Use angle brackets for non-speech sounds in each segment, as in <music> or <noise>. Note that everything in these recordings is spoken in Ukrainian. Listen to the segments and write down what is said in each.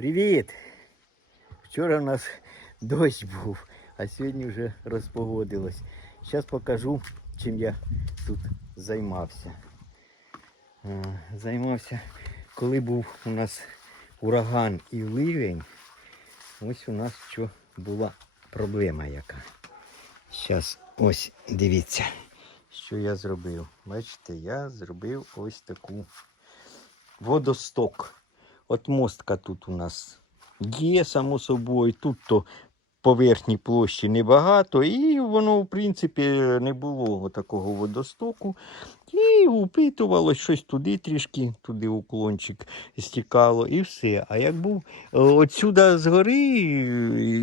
Привіт! Вчора у нас дощ був, а сьогодні вже розпогодилось. Зараз покажу, чим я тут займався. Е, Займався, коли був у нас ураган і ливень. Ось у нас що була проблема яка. Зараз ось дивіться, що я зробив. Бачите, я зробив ось таку водосток. От мостка тут у нас є, само собою. Тут то поверхні площі небагато, і воно, в принципі, не було такого водостоку. І упитувалось щось туди трішки, туди уклончик стікало, і все. А як був отсюда згори,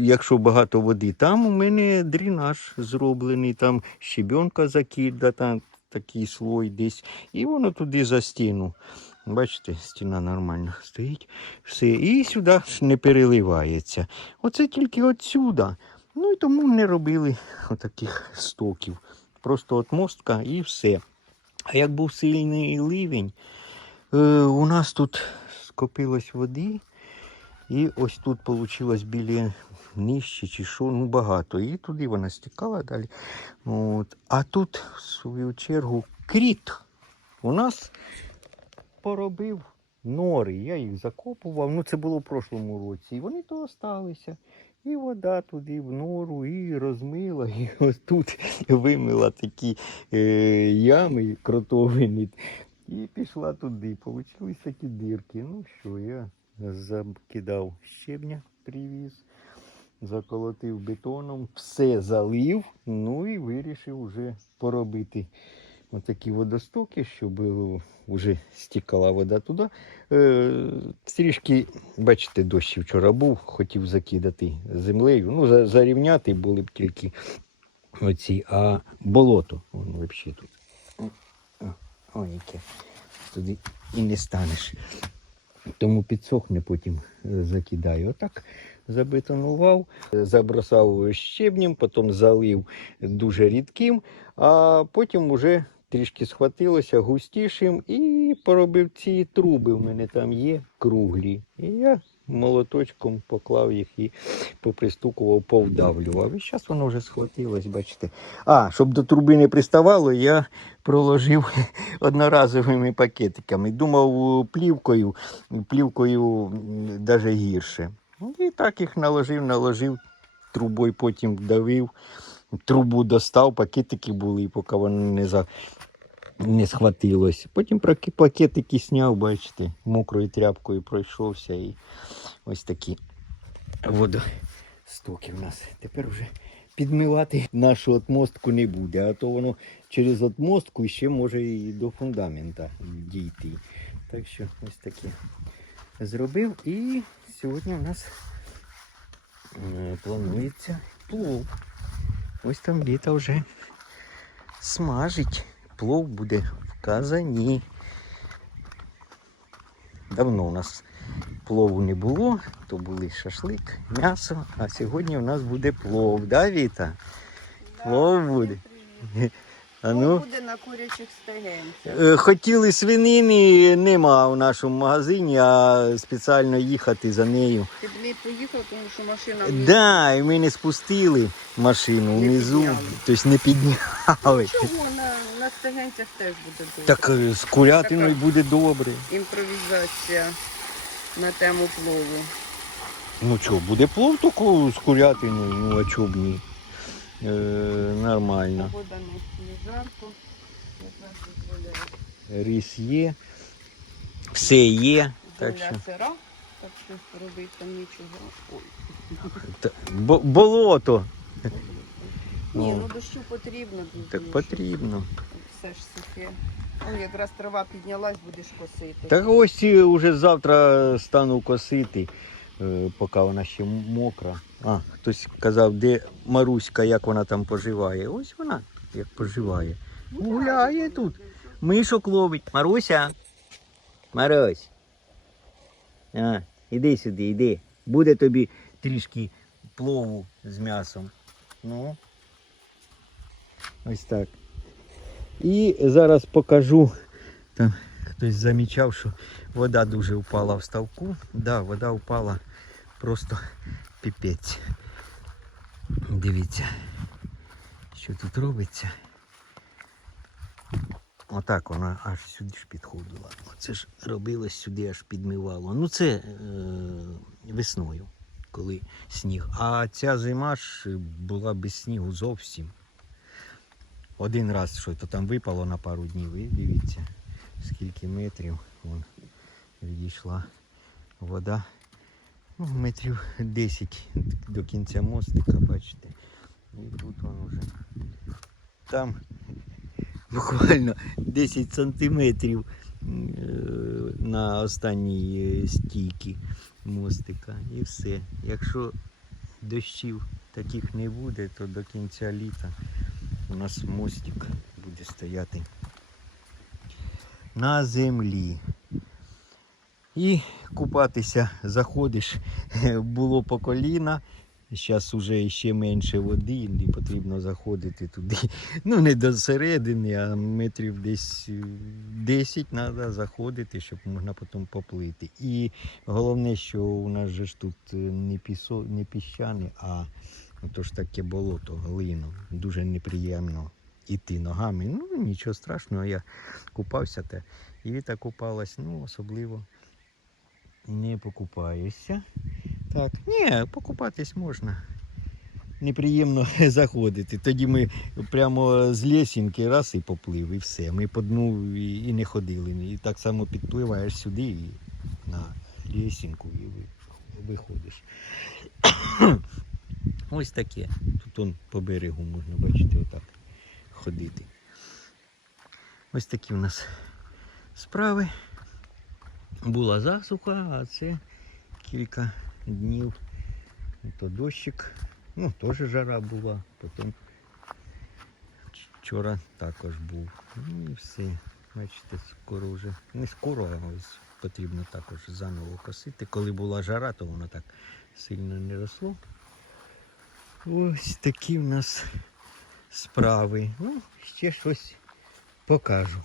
якщо багато води, там у мене дренаж зроблений, там щебенка закида, такий слой десь, і воно туди за стіну. Бачите, стіна нормально стоїть. Все. І сюди не переливається. Оце тільки отсюда. Ну і тому не робили отаких стоків. Просто от мостка і все. А як був сильний ливень, е, у нас тут скопилось води. І ось тут вийшло біля нижче чи що, ну багато. І туди вона стікала далі. От. А тут, в свою чергу, кріт. У нас поробив нори. Я їх закопував. Ну, це було в прошлому році. І вони то осталися. І вода туди в нору, і розмила, і <laughs> ось тут вимила такі е, ями кротовини. І пішла туди. Получились такі дирки. Ну що, я закидав щебня, привіз, заколотив бетоном, все залив, ну і вирішив вже поробити отакі водостоки, щоб вже стікала вода туди. Е, трішки, бачите, дощ вчора був, хотів закидати землею. Ну, зарівняти були б тільки оці, а болото, воно взагалі тут. О, яке. Туди і не станеш. Тому підсохне, потім е, закидаю. Отак забетонував, е, забросав щебнем, потім залив дуже рідким, а потім вже трішки схватилося густішим і поробив ці труби. У мене там є круглі. І я молоточком поклав їх і попристукував, повдавлював. І зараз воно вже схватилось, бачите. А, щоб до труби не приставало, я проложив <laughs> одноразовими пакетиками. Думав плівкою, плівкою навіть гірше. І так їх наложив, наложив, трубою потім вдавив, трубу достав, пакетики були, поки воно не, за... не схватилось. Потім пакетики зняв, бачите, мокрою тряпкою пройшовся і ось такі водостоки в нас. Тепер вже підмивати нашу отмостку не буде, а то воно через отмостку ще може і до фундамента дійти. Так що ось таке зробив. І сьогодні у нас е, планується плов. Ось там Віта вже смажить. Плов буде в казані. Давно у нас плову не було, то були шашлик, м'ясо, а сьогодні у нас буде плов, да, Віта? Плов буде. <laughs> А ну. буде на курячих стегенцях. Е, Хотіли свинини, нема в нашому магазині, а спеціально їхати за нею. Ти б не поїхав, тому що машина Да, і ми не спустили машину Не внизу, підняли. тобто не підняли. Чого на, на стегенцях теж буде добре. Так е, з курятиною буде добре. Імпровізація на тему плову. Ну що, буде плов тільки з курятиною, ну а чого б ні. Е, нормально. Погода не, жарко. Ріс є, все є. Так що, сира, так що робити там нічого. Болото. Ні, ну дощу потрібно дуже. Так потрібно. Все ж сухе. О, якраз трава піднялась, будеш косити. Так ось вже завтра стану косити, поки вона ще мокра. А, хтось казав, де Маруська, як вона там поживає. Ось вона як поживає. Гуляє тут. Мишок ловить. Маруся. Марусь. А, іди сюди, іди. Буде тобі трішки плову з м'ясом. Ну. Ось так. І зараз покажу. Там Хтось замічав, що вода дуже впала в ставку. Да, вода впала просто піпець. Дивіться, що тут робиться. Отак вона аж сюди ж підходила. Оце ж робилось сюди, аж підмивало. Ну це е, весною, коли сніг. А ця зима ж була без снігу зовсім. Один раз що то там випало на пару днів, і дивіться, скільки метрів вон відійшла вода. Ну, метрів 10 до кінця мостика, бачите. І тут воно вже. Там буквально 10 сантиметрів е, на останній е, стійці мостика. І все. Якщо дощів таких не буде, то до кінця літа у нас мостик буде стояти на землі. І купатися заходиш, <laughs> було по коліна. Зараз вже ще менше води, і потрібно заходити туди. Ну, не до середини, а метрів десь е, 10 треба заходити, щоб можна потім поплити. І головне, що у нас же ж тут е, не, пісо, не піщане, а то ж таке болото, глину. Дуже неприємно йти ногами. Ну, нічого страшного, я купався та Віта купалась, ну, особливо не покупаюся. Так, ні, покупатись можна. Неприємно <laughs> заходити. Тоді ми прямо з лесінки раз і поплив, і все. Ми по дну і, і не ходили. І так само підпливаєш сюди і на лесінку і виходиш. <coughs> Ось таке. Тут он по берегу можна бачити отак ходити. Ось такі у нас справи. Була засуха, а це кілька днів. То дощик, ну теж жара була, потім вчора також був. Ну і все. Бачите, скоро вже. Не скоро, а ось потрібно також заново косити. Коли була жара, то воно так сильно не росло. Ось такі в нас справи. Ну, ще щось покажу.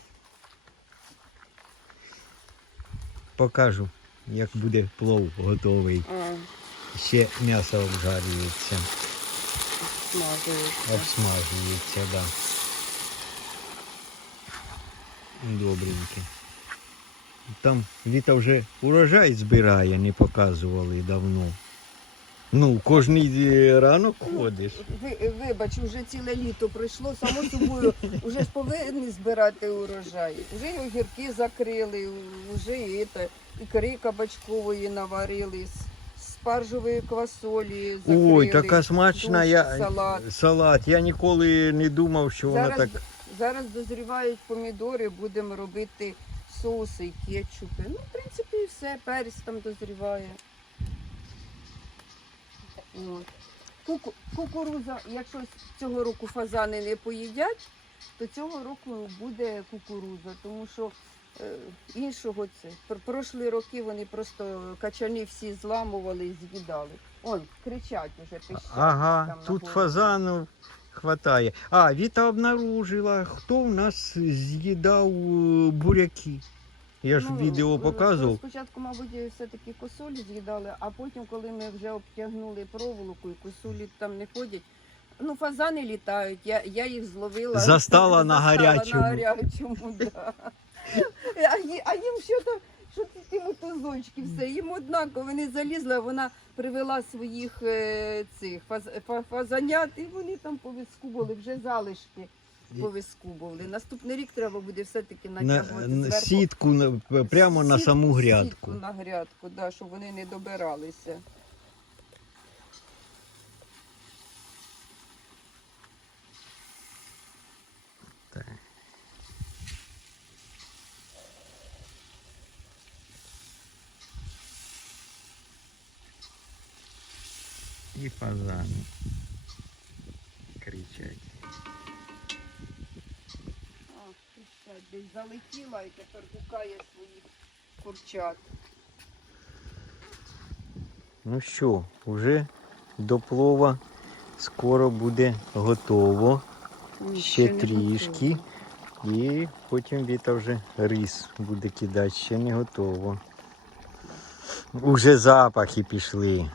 Покажу, як буде плов готовий. А, Ще м'ясо обжарюється, Обсмажується. обсмажується, да. Добреньке. Там Віта вже урожай збирає, не показували давно. Ну, кожний е, ранок ходиш. Ви, вибач, вже ціле літо пройшло, само собою, вже ж повинні збирати урожай. Вже й огірки закрили, вже і, це, і кори кабачкової наварили, спаржової квасолі закрили. Ой, така смачна я... салат. салат. Я ніколи не думав, що вона так. зараз дозрівають помідори, будемо робити соуси і кетчупи. Ну, в принципі, і все, перець там дозріває. Кукуруза, якщо цього року фазани не поїдять, то цього року буде кукуруза, тому що е, іншого це. Прошлі роки вони просто качани всі зламували і з'їдали. Он, кричать уже, пищать. Ага, там тут фазанів хватає. А, Віта обнаружила, хто в нас з'їдав е, буряки. Я ж Ну, відео е, показував. Спочатку, мабуть, все-таки косулі з'їдали, а потім, коли ми вже обтягнули проволоку і косулі там не ходять. Ну, фазани літають, я, я їх зловила. Застала <laughs> на гарячому. На гарячому, да. <laughs> а, а їм що там, що ці ті мотозочки, все, їм однаково, вони залізли, а вона привела своїх е, цих фаз, фазанят, і вони там повискубали, вже залишки повискубували. Наступний рік треба буде все-таки На, натягувати на зверху. сітку на- прямо на Сітку- саму Сітку на грядку, да, щоб вони не добиралися. І фазани десь залетіла і тепер гукає своїх курчат. Ну що, вже до плова скоро буде готово. Ні, Ще трішки. готово. І потім Віта вже рис буде кидати, ще не готово. Уже запахи пішли.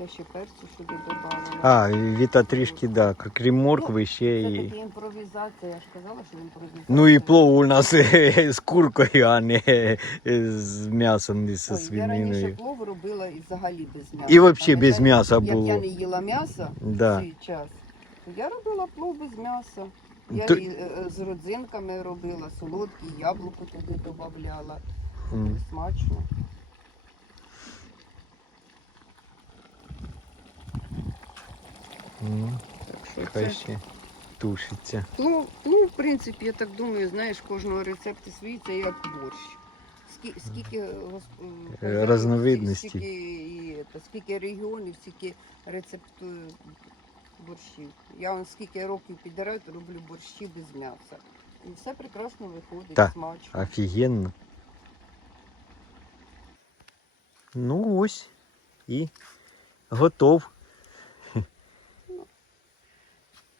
Я ще перцю сюди додала. А, Віта трішки, да, крім моркви, ще Це і. таки імпровізація, я ж казала, що імпровізація. Ну і плов у нас <laughs> з куркою, а не з м'ясом, не зі Ой, я раніше свининою. плов робила і взагалі без м'яса. І взагалі без Пам'ятаєте, м'яса Як я не їла м'ясо Да. в свій час, то я робила плов без м'яса. Я То- і е, з родзинками робила, солодкі, яблуко туди додавала. М. Смачно. Ну, Так що хай це ще тушиться. плов, плов, в принципі, я так думаю, знаєш, кожного рецепту свій, це як борщ. Скільки, скільки гос- Разновидностей. Скільки, і, це, скільки регіонів, скільки рецептує борщів. Я вон скільки років підряд роблю борщі без м'яса. І все прекрасно виходить, Так. смачно. Офігенно. Ну ось. І готов.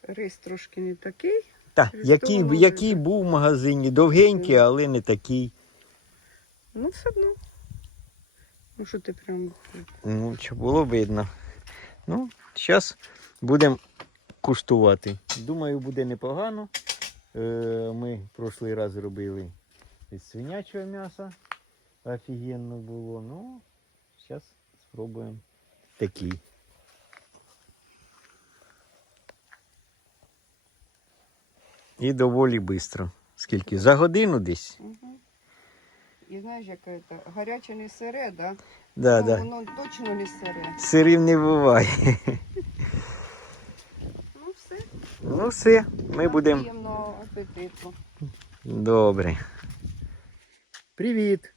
Рис трошки не такий. Так, який, того, який був в магазині, довгенький, але не такий. Ну, все одно. Ну, що ти прям. Ну, що було видно. Ну, зараз будемо куштувати. Думаю, буде непогано. Е, Ми прошлий раз робили із свинячого м'яса. Офігенно було. Ну, зараз спробуємо такий. І доволі швидко. Скільки? За годину десь? Угу. І знаєш, яке це гаряче не сире, да? Да, ну, да. Воно точно не сире. Сирів не буває. Ну, все. Ну все, ми будемо. Приємного апетиту. Добре. Привіт.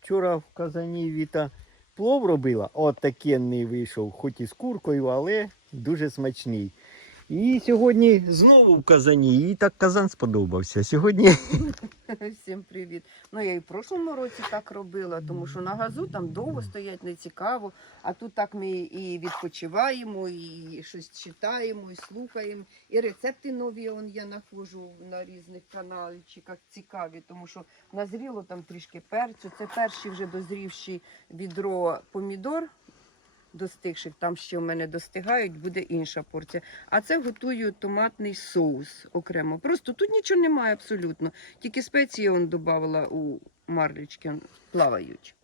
Вчора в Казані Віта плов робила. От такенний вийшов, хоч і з куркою, але дуже смачний. І сьогодні знову в Казані. Їй так казан сподобався. Сьогодні <laughs> Всім привіт. Ну я і в прошлому році так робила, тому що на газу там довго стоять не цікаво. А тут так ми і відпочиваємо, і щось читаємо, і слухаємо. І рецепти нові он я знаходжу на різних каналчиках цікаві, тому що назріло там трішки перцю. Це перші вже дозрівші відро помідор. Достигших, там ще в мене достигають, буде інша порція. А це готую томатний соус окремо. Просто тут нічого немає абсолютно. Тільки спеції он додавала у марлечки, плавають.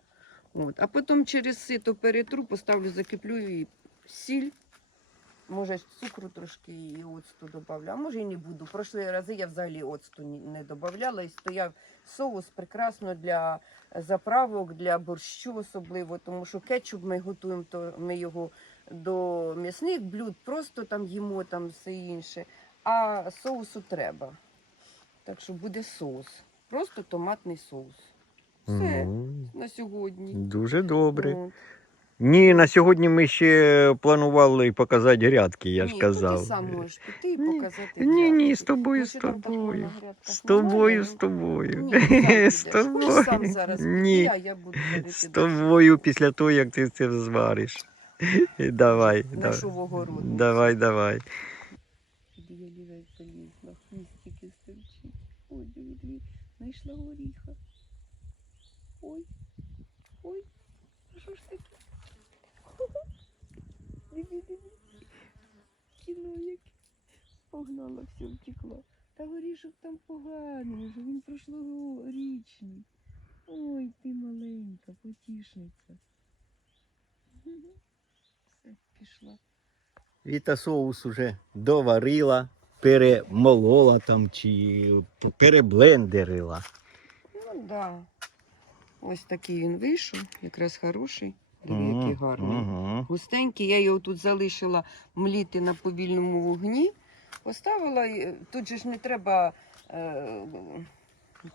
От. А потім через сито перетру, поставлю, закиплю і сіль. Може, цукру трошки і оцту додавлю, а може і не буду. Прошлі рази я взагалі оцту не додавала і стояв соус прекрасно для заправок, для борщу особливо, тому що кетчуп ми готуємо, то ми його до м'ясних блюд, просто там їмо там все інше. А соусу треба. Так що буде соус. Просто томатний соус. Все Ну, на сьогодні. дуже добре. От. Ні, на сьогодні ми ще планували показати грядки, я ж Ні, казав. То ти сам можеш піти і Ні, показати. Ні, ні, грядки. з тобою, Ну, з тобою. З тобою, <laughs> з тобою. Ні. З тобою. сам зараз Ні. Ні. Я, я буду З тобою після того, як ти це звариш. Давай, давай. Давай, давай. Туди я лівець залізла, хвістики стирчить. Ой, диви, диви, знайшла горіха. Ой, ой, що ж таке? Диви, диви. Кіно яке. Погнала, все, втекла. Та горішок там поганий, вже він прошлогорічний. Ой, ти маленька, потішниця. Все, пішла. Віта соус уже доварила, перемолола там чи переблендерила. Ну да. Ось такий він вийшов, якраз хороший. Диви, який гарний. Мгм. Густенький, я його тут залишила мліти на повільному вогні. Поставила, тут же ж не треба е,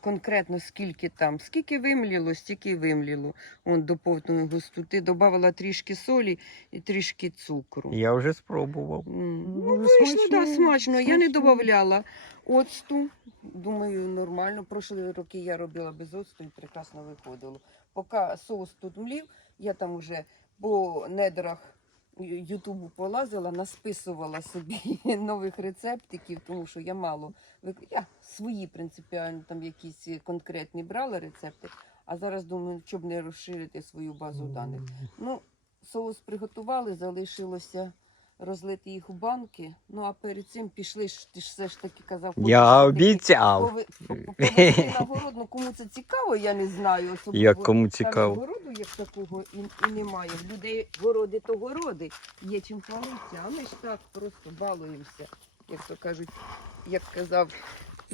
конкретно скільки там. Скільки вимліло, стільки й вимліло. Он до повної густоти. Добавила трішки солі і трішки цукру. Я вже спробував. Ну, Ну, вийшло, да, смачно, смачно. Я не смачно. додавала оцту. Думаю, нормально. Прошлі роки я робила без оцту і прекрасно виходило. Поки соус тут млів, я там уже по недрах Ютубу полазила, насписувала собі <laughs> нових рецептиків, тому що я мало я свої принципіально там якісь конкретні брала рецепти. А зараз думаю, щоб не розширити свою базу даних. Ну, соус приготували, залишилося розлити їх у банки. Ну а перед цим пішли ж ти ж все ж таки казав. Я обіцяв. на. Ну кому це цікаво, я не знаю. Особливо Як кому цікаво. городу як такого і, і немає. В людей городи то городи. Є чим хвалитися, а ми ж так просто балуємося, як то кажуть, як казав.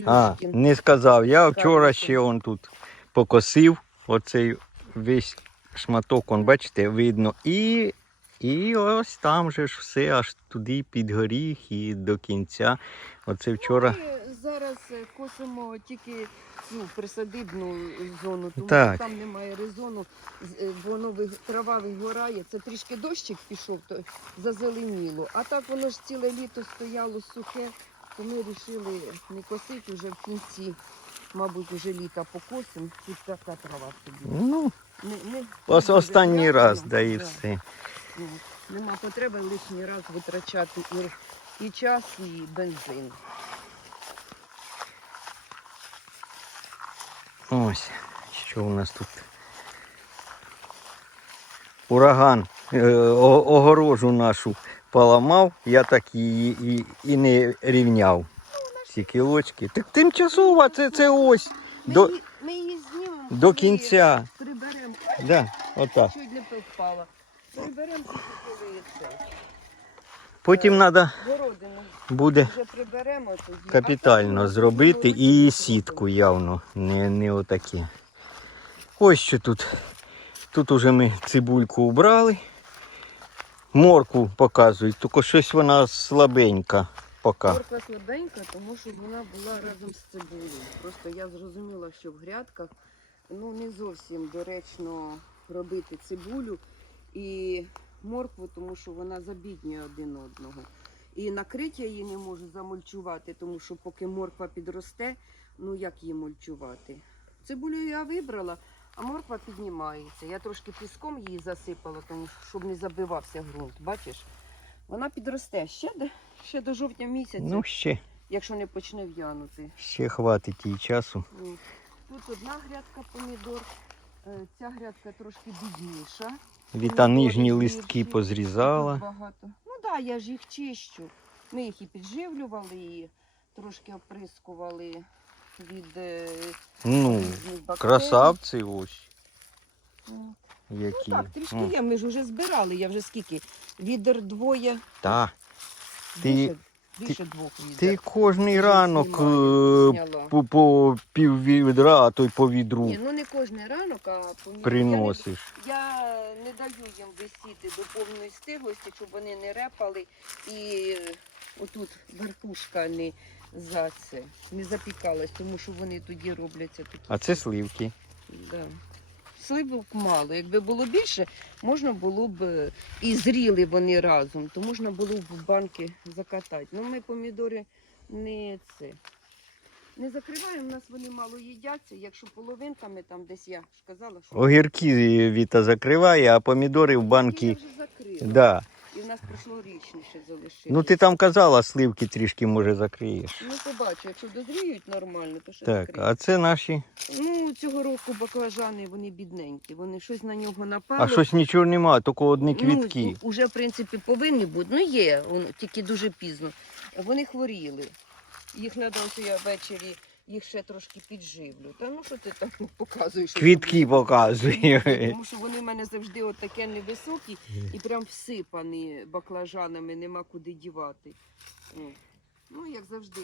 А, не сказав. Я вчора ще он тут покосив оцей весь шматок, он, бачите, видно. І, і ось там же ж все аж туди під горіх і до кінця. Оце вчора. Ми зараз е, косимо тільки цю присадибну зону, тому Так. що там немає резону, е, воно трава вигорає. Це трішки дощик пішов, то зазеленіло. А так воно ж ціле літо стояло сухе, то ми вирішили не косити вже в кінці. Мабуть, вже літа покосимо. Тут така трава собі. Ну, Не, не, ос- останній раз, да і все. Ну, Нема потреби лишній раз витрачати і, і час, і бензин. Ось, що у нас тут. Ураган е, о- огорожу нашу поламав, я так її і, і не рівняв. Ці кілочки. Так тимчасово це, це ось. Ми, До, ми її знімемо. до кінця. Приберемо. Да, отак. Чуть не впала. Приберемо тільки коли це. Потім треба Городину буде вже приберемо тоді. Капітально зробити і сітку явно, не, не отаке. Ось що тут. Тут уже ми цибульку убрали. Морку показують, тільки щось вона слабенька поки. Морква слабенька, тому що вона була разом з цибулею. Просто я зрозуміла, що в грядках ну не зовсім доречно робити цибулю і моркву, тому що вона забіднює один одного. І накрити я її не можу замульчувати, тому що поки морква підросте, ну як її мульчувати? Цибулю я вибрала, а морква піднімається. Я трошки піском її засипала, тому що щоб не забивався ґрунт. Бачиш? Вона підросте ще до, ще до жовтня місяця, Ну, ще, якщо не почне в'янути. ще хватить їй часу. Тут одна грядка помідор, е, ця грядка трошки бідніша. Віта нижні листки позрізала. Багато. Ну так, да, я ж їх чищу. Ми їх і підживлювали, і трошки оприскували від е, Ну, бактерій. красавці ось. От. Які. Ну так, трішки є. Ми ж вже збирали. Я вже скільки? Відер двоє. Та, Ти- більше, більше двох відер. ти кожний ранок е, зняла. по, по пів відра, а то й по відру Ні, ну не кожен ранок, а помідор. приносиш. Я не, я не даю їм висіти до повної стиглості, щоб вони не репали і е, отут верхушка не за це не запікалась, тому що вони тоді робляться такі. А це сливки. Да. Сливок мало. Якби було більше, можна було б е, і зріли вони разом, то можна було б в банки закатати. Ну ми помідори не це. Не закриваємо, у нас вони мало їдяться. Якщо половинками, там десь я ж казала, що Огірки Віта закриває, а помідори в я банки. вже закрила. Да. І в нас прошлорічні ще залишилися. Ну ти там казала, сливки трішки може закриєш. Ну, побачу, якщо дозріють нормально, то ще Так, закрию. а це наші. Ну, цього року баклажани, вони бідненькі. Вони щось на нього напали. А щось нічого нема, тільки одні квітки. Ну, уже, в принципі, повинні бути. Ну, є, тільки дуже пізно. Вони хворіли. Їх треба ось я ввечері, їх ще трошки підживлю. Та ну що ти там показуєш? Квітки показує. Тому що вони в мене завжди от таке невисокі і прям всипані баклажанами, нема куди дівати. Ну, Ну, як завжди,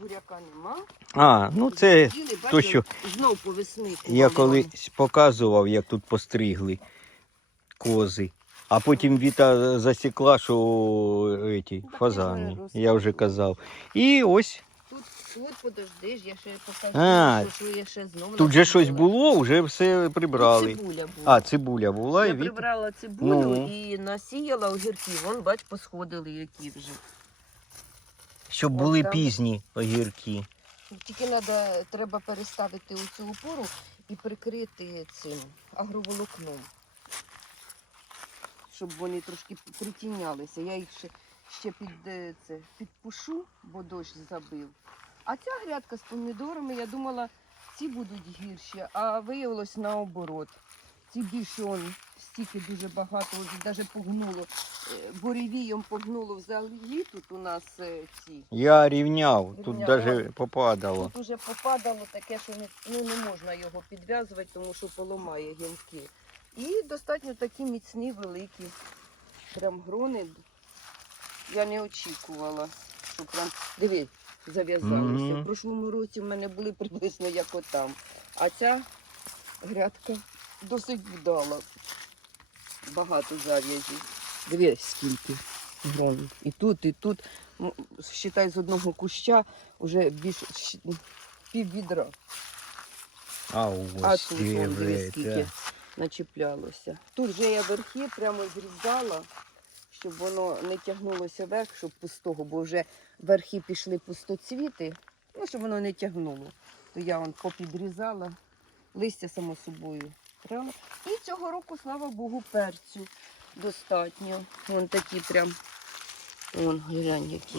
буряка нема. А, ну це то, що знов по весни. я колись показував, як тут постригли кози. А потім Віта засікла, що еті, фазани. Я вже казав. І ось Тут, подожди, ж, я ще покажу, А, що я ще знову тут же щось було, вже все прибрали. цибуля була. А, цибуля була і я прибрала цибулю Ну. і насіяла огірки. Вон, бач, посходили які вже. Щоб От були там. пізні огірки. Тільки надо, треба переставити у цю опору і прикрити цим агроволокном. щоб вони трошки притінялися. Я їх ще, ще під, е, це, підпушу, бо дощ забив. А ця грядка з помідорами, я думала, ці будуть гірші, а виявилось наоборот. Ці більше он, стільки дуже багато, навіть погнуло, е, буревієм погнуло взагалі тут у нас е, ці. Я рівняв, тут Рівняв. навіть попадало. Тут уже попадало таке, що не, ну, не можна його підв'язувати, тому що поламає гілки. І достатньо такі міцні, великі. Прям грони. Я не очікувала, що прям. Диви, зав'язалися. Мгм. В прошлому році в мене були приблизно як отам. А ця грядка досить вдала. Багато зав'язів. Диви, скільки грон. І тут, і тут. М, Считай, з одного куща вже більше пів відра. А тут диви, скільки начіплялося. Тут вже я верхи прямо зрізала, щоб воно не тягнулося вверх, щоб пустого, бо вже верхи пішли пустоцвіти, ну, щоб воно не тягнуло. То я вон попідрізала, листя само собою. Прямо. І цього року, слава Богу, перцю достатньо. Вон такі прям. Вон, глянь, які.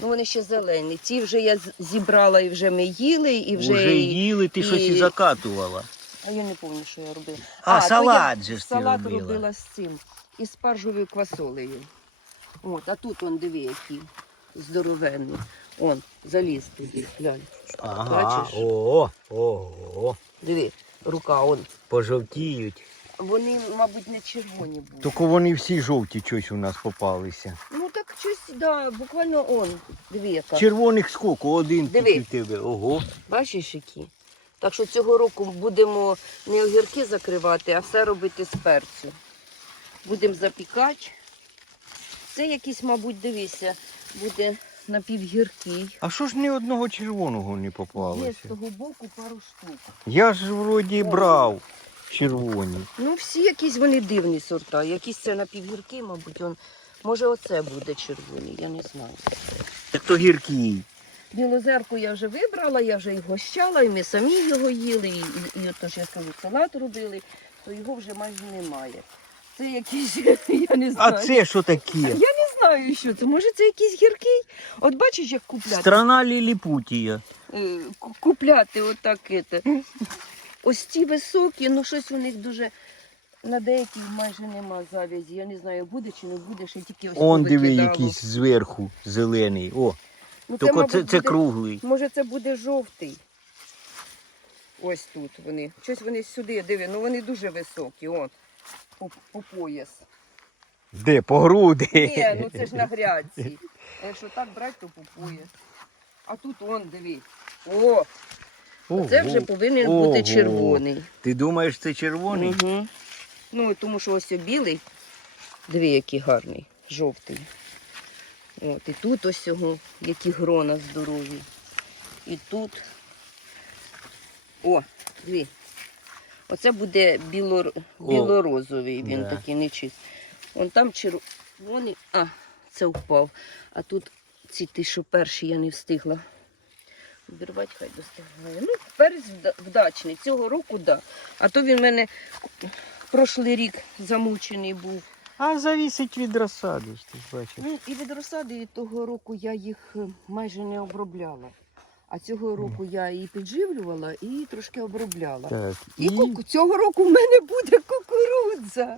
Ну вони ще зелені. Ці вже я зібрала і вже ми їли, і вже. Уже і- їли, ти щось і і- закатувала. А я не пам'ятаю, що я робила. А, то салат я же ж ти салат робила. робила з цим. Із спаржовою квасолею. От, а тут он диви, які здоровенні. Он, заліз туди, глянь. Ага, Бачиш? о, ого, Диви, рука, он. пожовтіють. Вони, мабуть, не червоні були. Тільки вони всі жовті щось у нас попалися. Ну так щось, да, буквально он. Диви, яка. Червоних скільки? Один Диви. тільки в тебе. Ого. Бачиш, які? Так що цього року будемо не огірки закривати, а все робити з перцю. Будемо запікати. Це якийсь, мабуть, дивися, буде напівгіркий. А що ж ні одного червоного не Є з попалося? того боку пару штук. Я ж вроді О. брав червоні. Ну, всі якісь вони дивні сорта. Якісь це напівгірки, мабуть, он. може оце буде червоний, я не знаю. Як то гіркий. Білозерку я вже вибрала, я вже його щала, і ми самі його їли, і, і, і от то ж я скажу, салат робили, то його вже майже немає. Це якийсь, <laughs> я не А це що таке? Я не знаю, що це. Може, це якийсь гіркий? От бачиш, як купляти. Страна ліліпутія. Е, ку- Купляти отак. ете. Ось ці високі, ну щось у них дуже. На деяких майже нема завязі. Я не знаю, буде чи не буде, ще тільки ось Он диви, повикидало. якийсь зверху зелений. О, Ну, тільки мабуть, це, це буде- круглий. Може, це буде жовтий. Ось тут вони. Щось вони сюди, диви, ну вони дуже високі, от, по, по пояс. Де? По груди. Ні, ну це ж на грядці. А Якщо так брати, то по пояс. А тут он, диви. О, це вже повинен бути червоний. Ти думаєш, це червоний? Угу. Ну, тому що ось білий, диви, який гарний, жовтий. От, і тут ось його, які грона здорові. І тут. О, диви. Оце буде білор... Білорозовий, він да. такий нечистий. Вон там червоний. А, це впав. А тут ці ті, що перші я не встигла. Обірвати хай достигає. Ну, перець вдачний. Цього року, так. Да. А то він в мене прошлий рік замучений був. А завісить від розсади, ж ти бачиш. Ну, і від розсади і того року я їх е, майже не обробляла. А цього року я її підживлювала і трошки обробляла. Так. І ку- цього року в мене буде кукурудза.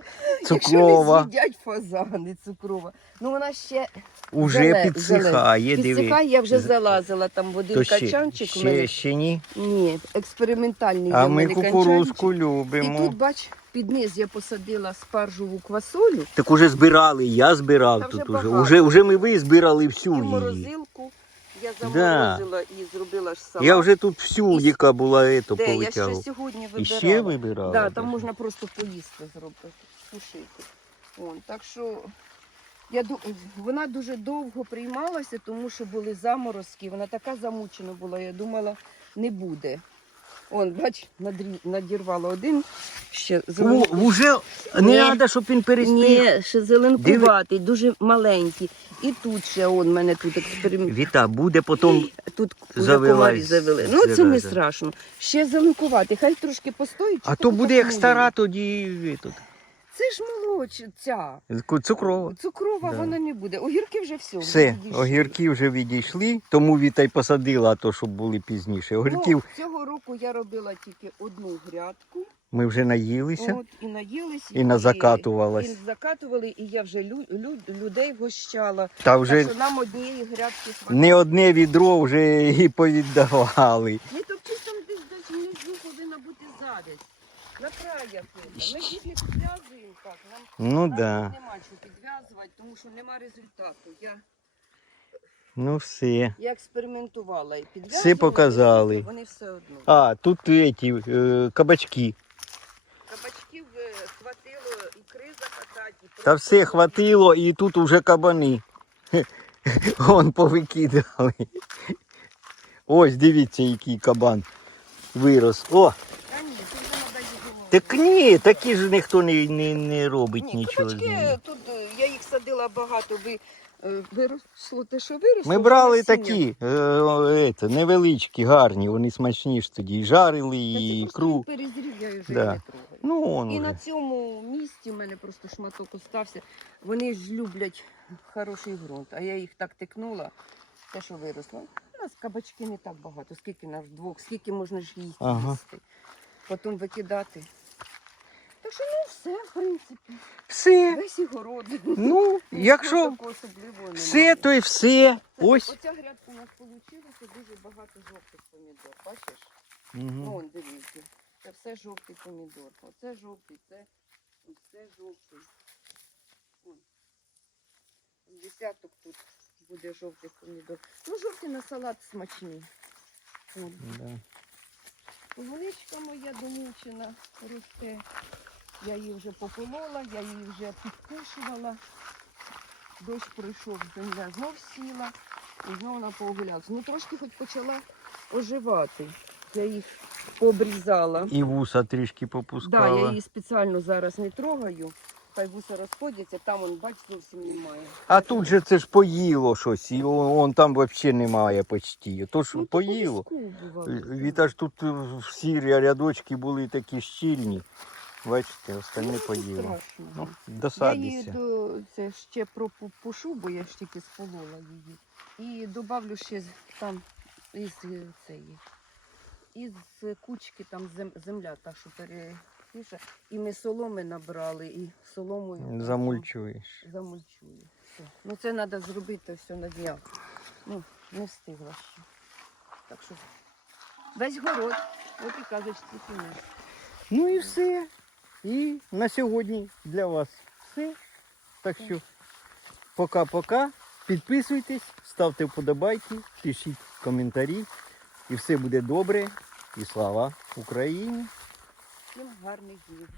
Якщо Цукрова. не з'їдять фазани, цукрова. Ну вона ще Уже зеле- підсихає, диви. підсихає, я вже З- залазила, там в один То ще, качанчик. ще, мене. ще ні. Ні, експериментальний А в ми мене кукурузку канчанчик. І любимо. тут, бач, під низ я посадила спаржову квасолю Так уже збирали, я збирав Та тут уже. багато. Уже, уже ми визбирали і всю в її. морозилку. Я Да. заморозила і зробила ж сама. Я вже тут всю, І- яка була, ето, Де, я ще повитягав. сьогодні І вибирала. ще вибирала. Да, там можна просто поїсти зробити, сушити. Он, так що я, ду- вона дуже довго приймалася, тому що були заморозки. Вона така замучена була, я думала, не буде. Он, бач, надрі- надірвало один ще О, Уже не треба, щоб він перестиг. Ні, ще зеленкуватий, дуже маленький. І тут ще он, в мене тут експеримент. Віта, буде потім Тут Завелась комарі завели. Ну це не страшно. Ще зеленкувати, хай трошки постоїть. А то буде як стара, тоді і тут. Це ж молочця. Цукрова. Цукрова Да. вона не буде. Огірки вже все. вже Все, відійшли. огірки вже відійшли, тому Віта й посадила, а то щоб були пізніше. Огірків Ну, цього року я робила тільки одну грядку. ми вже наїлися От, і наїлись, і назакатувалась. І закатували, і я вже лю, лю, людей вгощала. Та вже Так що нам однієї грядки хватить. не одне відро вже <laughs> і повіддавали. Не топчись там десь десь внизу повинна бути завість. На краях. Ми підв'язуємо так. Нам Ну да. нема що підв'язувати, тому що нема результату. Я, Ну все. я експериментувала і підв'язувала. Все показали. Вони все одно. А, тут ці е, кабачки. Кабачків е, хватило ікри закатати. і Та просто все хватило, і тут уже кабани. <laughs> Вон повикидали. Ось дивіться, який кабан вирос. О, Та ні, тут вже треба його. Так ні, такі ж ніхто не, не, не робить Ні, нічого з кабачки тут е, я їх садила багато, ви е, виросло те, що виросло. Ми вже брали насіння. такі, е, е, це, невеличкі, гарні, вони смачні тоді. І жарили, Та це і просто він перезрів, я вже Да. не трогаю. Ну, он І на уже. цьому місці в мене просто шматок остався. Вони ж люблять хороший ґрунт, а я їх так тикнула, те, що виросло. У нас кабачки не так багато, скільки нас двох, скільки можна ж їх Ага. їсти. Потім викидати. Все, в принципі. Все. Весь і город. Ну, якщо Такого особливого все, то й все. Це- Ось. Оця грядка у нас вийшла, дуже багато жовтих помідор. Бачиш? Мгм. Ну, он дивіться. Це все жовтий помідор. Оце жовтий, це це жовтий. Вон. Десяток тут буде жовтих помідор. Ну, жовті на салат смачні. Вон. Да. Полуничка моя домучена росте. Я її вже пополола, я її вже підкушувала. Дощ пройшов, земля знов сіла і знову вона поогулялася. Ну трошки хоч почала оживати. Я їх пообрізала. І вуса трішки Да, попускала. я її спеціально зараз не трогаю. Хай вуса розходяться, там он, бач, зовсім немає. А тут же це ж поїло щось, і он, там взагалі немає почти. То ж Ну, поїло. по. Віта ж тут всі рядочки були такі щільні. Бачите, остальне Ну, поїло. Ну, Я її досадиться. до це ще пропушу, бо я ж тільки сполола її. І добавлю ще з- там із е, цієї. Із кучки там зем, земля, та що перепише. І ми соломи набрали, і соломою Замульчуєш. замульчую. Все. Ну це треба зробити все на днях. Ну, не встигла ще. Так що весь город, от і казочці кінець. Ну і все. І на сьогодні для вас все. Так що пока-пока. Підписуйтесь, ставте вподобайки, пишіть коментарі. І все буде добре. І слава Україні! Всім гарних днів.